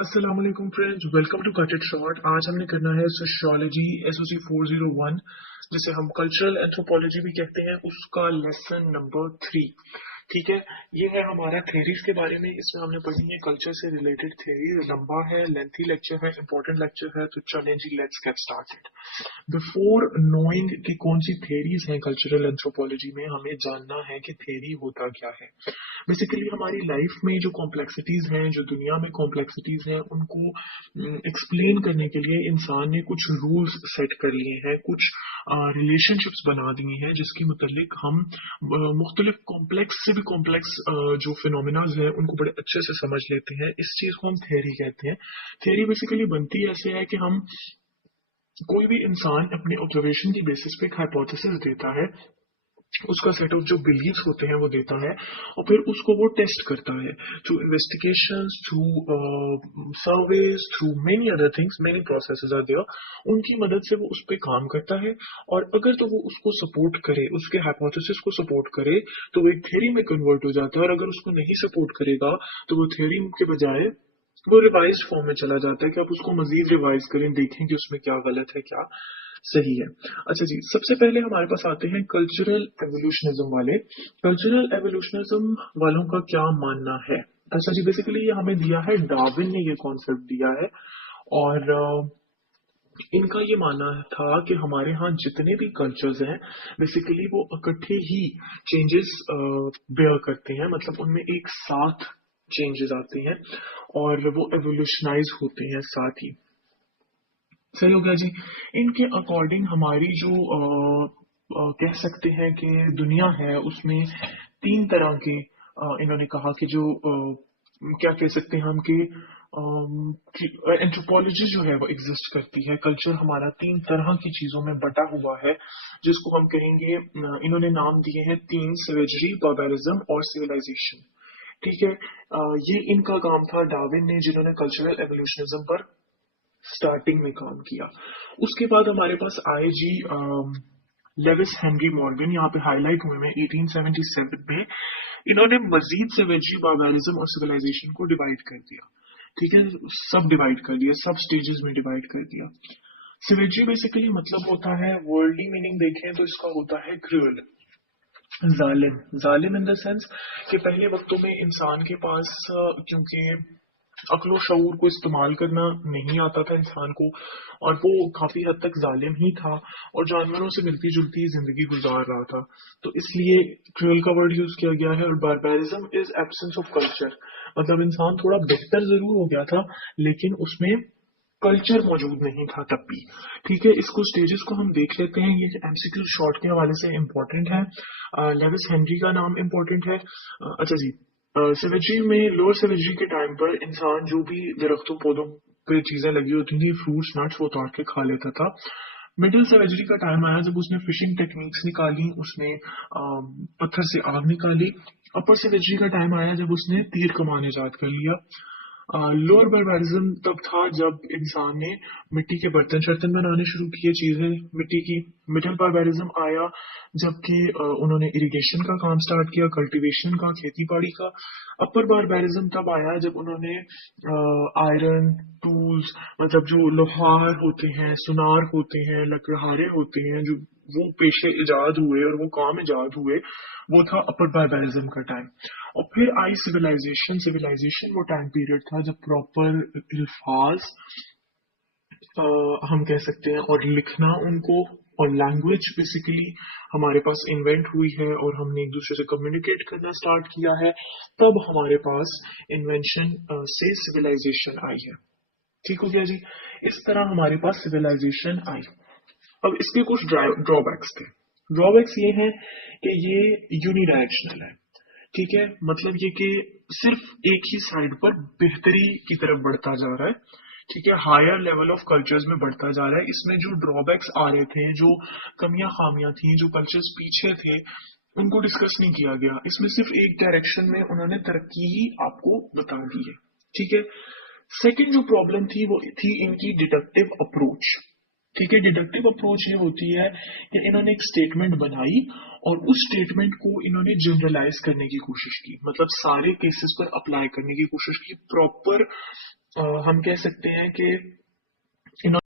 अस्सलाम वालेकुम friends, welcome to cut it short. आज हमने करना है सोशियोलॉजी एसओसी 401, जिसे हम कल्चरल एंथ्रोपोलॉजी भी कहते हैं, उसका लेसन नंबर 3। ठीक है, ये है हमारा थेरीज के बारे में। इसमें हमने पढ़नी है कल्चर से रिलेटेड थेरी। लंबा है, लेंथी लेक्चर है, इंपॉर्टेंट लेक्चर है, तो चलें जी, let's get started. Before knowing कि कौन सी थेरीज हैं कल्चरल एंथ्रोपोलॉजी में, हमें जानना है कि थेरी होता क्या है। बेसिकली हमारी लाइफ में जो कॉम्प्लेक्सिटीज हैं, जो दुनिया में कॉम्प्लेक्सिटीज हैं, उनको एक्सप्लेन करने के लिए इंसान ने कुछ रूल्स सेट कर लिए हैं, कुछ रिलेशनशिप्स बना दी हैं, जिसके मुतालिक हम मुख्तलिफ कॉम्प्लेक्स से भी कॉम्प्लेक्स जो फिनोमिनाज हैं उनको बड़े अच्छे से समझ लेते हैं। इस चीज को हम थेरी कहते हैं। थेरी बेसिकली बनती ऐसे है कि हम कोई भी इंसान अपने ऑब्जर्वेशन की बेसिस पे एक हाइपोथेसिस देता है, उसका सेट ऑफ जो बिलीव्स होते हैं वो देता है, और फिर उसको वो टेस्ट करता है through investigations, through surveys, through many other things. Many processes are there, उनकी मदद से वो उस पर काम करता है। और अगर तो वो उसको सपोर्ट करे, उसके हाइपोथेसिस को सपोर्ट करे, तो वो एक थ्योरी में कन्वर्ट हो जाता है। और अगर उसको नहीं सपोर्ट करेगा तो वो थ्योरी के बजाय वो रिवाइज फॉर्म में चला जाता है कि आप उसको मजीद रिवाइज करें, देखें कि उसमें क्या गलत है, क्या सही है। अच्छा जी, सबसे पहले हमारे पास आते हैं कल्चरल एवोल्यूशनिज्म वाले। कल्चरल एवोल्यूशनिज्म वालों का क्या मानना है? अच्छा जी, बेसिकली ये हमें दिया है, डार्विन ने ये कॉन्सेप्ट दिया है। और इनका ये मानना था कि हमारे यहाँ जितने भी कल्चर्स हैं, बेसिकली वो इकट्ठे ही चेंजेस बेयर करते हैं, मतलब उनमें एक साथ चेंजेस आते हैं और वो एवोल्यूशनाइज होते हैं साथ ही। सही हो गया जी। इनके अकॉर्डिंग हमारी जो कह सकते हैं कि दुनिया है, उसमें तीन तरह के इन्होंने कहा कि जो क्या कह सकते हैं हम कि एंथ्रोपोलॉजी जो है वो एग्जिस्ट करती है। कल्चर हमारा तीन तरह की चीजों में बटा हुआ है, जिसको हम कहेंगे, इन्होंने नाम दिए हैं तीन: सेवेजरी, बार्बरिज्म और सिविलाइजेशन। ठीक है, ये इनका काम था, डार्विन ने, जिन्होंने कल्चरल एवोल्यूशनिज्म पर स्टार्टिंग में काम किया। उसके बाद हमारे पास आए जी लेविस हेनरी मॉर्गन, यहाँ पे हाईलाइट हुए हैं 1877 में। इन्होंने मजीद सेवेजी, बार्बरिज्म और सिविलाइजेशन को डिवाइड कर दिया। ठीक है, सब डिवाइड कर दिया, सब स्टेजेस में डिवाइड कर दिया। सिवेजी बेसिकली मतलब होता है, वर्ल्डली मीनिंग देखें तो इसका होता है क्रूअल, जालिम। जालिम इन द सेंस कि पहले वक्तों में इंसान के पास क्योंकि अक्लो शऊर को इस्तेमाल करना नहीं आता था इंसान को, और वो काफी हद तक जालिम ही था और जानवरों से मिलती जुलती जिंदगी गुजार रहा था, तो इसलिए क्रूअल का वर्ड यूज किया गया है। और barbarism is absence of culture, मतलब इंसान थोड़ा बेहतर जरूर हो गया था, लेकिन उसमें कल्चर मौजूद नहीं था तब भी। ठीक है, इसको स्टेजेस को हम देख लेते हैं, ये एमसीक्यू शॉर्ट के हवाले से इंपॉर्टेंट है। लेविस हेनरी का नाम इंपॉर्टेंट है। अच्छा जी, सेवेजी में, लोअर सेवेजी के टाइम पर इंसान जो भी दरख्तों पौधों पे चीजें लगी होती थी, फ्रूट्स नट्स, वो तोड़ के खा लेता था। मिडिल सेवेजरी का टाइम आया जब उसने फिशिंग टेक्निक्स निकाली, उसने पत्थर से आग निकाली। अपर सेवेजरी का टाइम आया जब उसने तीर कमान इजाद कर लिया। लोअर बार्बरिज्म तब था जब इंसान ने मिट्टी के बर्तन शर्तन बनाने शुरू किए, चीजें मिट्टी की। मिडिल बार्बरिज्म आया जबकि उन्होंने इरिगेशन का काम स्टार्ट किया, कल्टीवेशन का, खेती बाड़ी का। अपर बार्बरिज्म तब आया जब उन्होंने आयरन टूल्स, मतलब जो लोहार होते हैं, सुनार होते हैं, लकड़हारे होते हैं, जो वो पेशे इजाद हुए और वो काम इजाद हुए, वो था अपर बार्बरिज्म का टाइम। और फिर आई सिविलाइजेशन। सिविलाइजेशन वो टाइम पीरियड था जब प्रॉपर अल्फाज, हम कह सकते हैं, और लिखना उनको, और लैंग्वेज बेसिकली हमारे पास इन्वेंट हुई है और हमने एक दूसरे से कम्युनिकेट करना स्टार्ट किया है, तब हमारे पास इन्वेंशन से सिविलाइजेशन आई है। ठीक हो गया जी, इस तरह हमारे पास सिविलाइजेशन आई। अब इसके कुछ ड्रॉबैक्स थे। ड्रॉबैक्स ये हैं कि ये यूनिडायरेक्शनल है। ठीक है, मतलब ये कि सिर्फ एक ही साइड पर बेहतरी की तरफ बढ़ता जा रहा है। ठीक है, हायर लेवल ऑफ कल्चर्स में बढ़ता जा रहा है। इसमें जो ड्रॉबैक्स आ रहे थे, जो कमियां खामियां थी, जो कल्चर्स पीछे थे, उनको डिस्कस नहीं किया गया। इसमें सिर्फ एक डायरेक्शन में उन्होंने तरक्की ही आपको बता दी है। ठीक है, सेकंड जो प्रॉब्लम थी वो थी इनकी डिडक्टिव अप्रोच। ठीक है, डिडक्टिव अप्रोच ये होती है कि इन्होंने एक स्टेटमेंट बनाई और उस स्टेटमेंट को इन्होंने जनरलाइज करने की कोशिश की, मतलब सारे केसेस पर अप्लाई करने की कोशिश की, प्रॉपर हम कह सकते हैं कि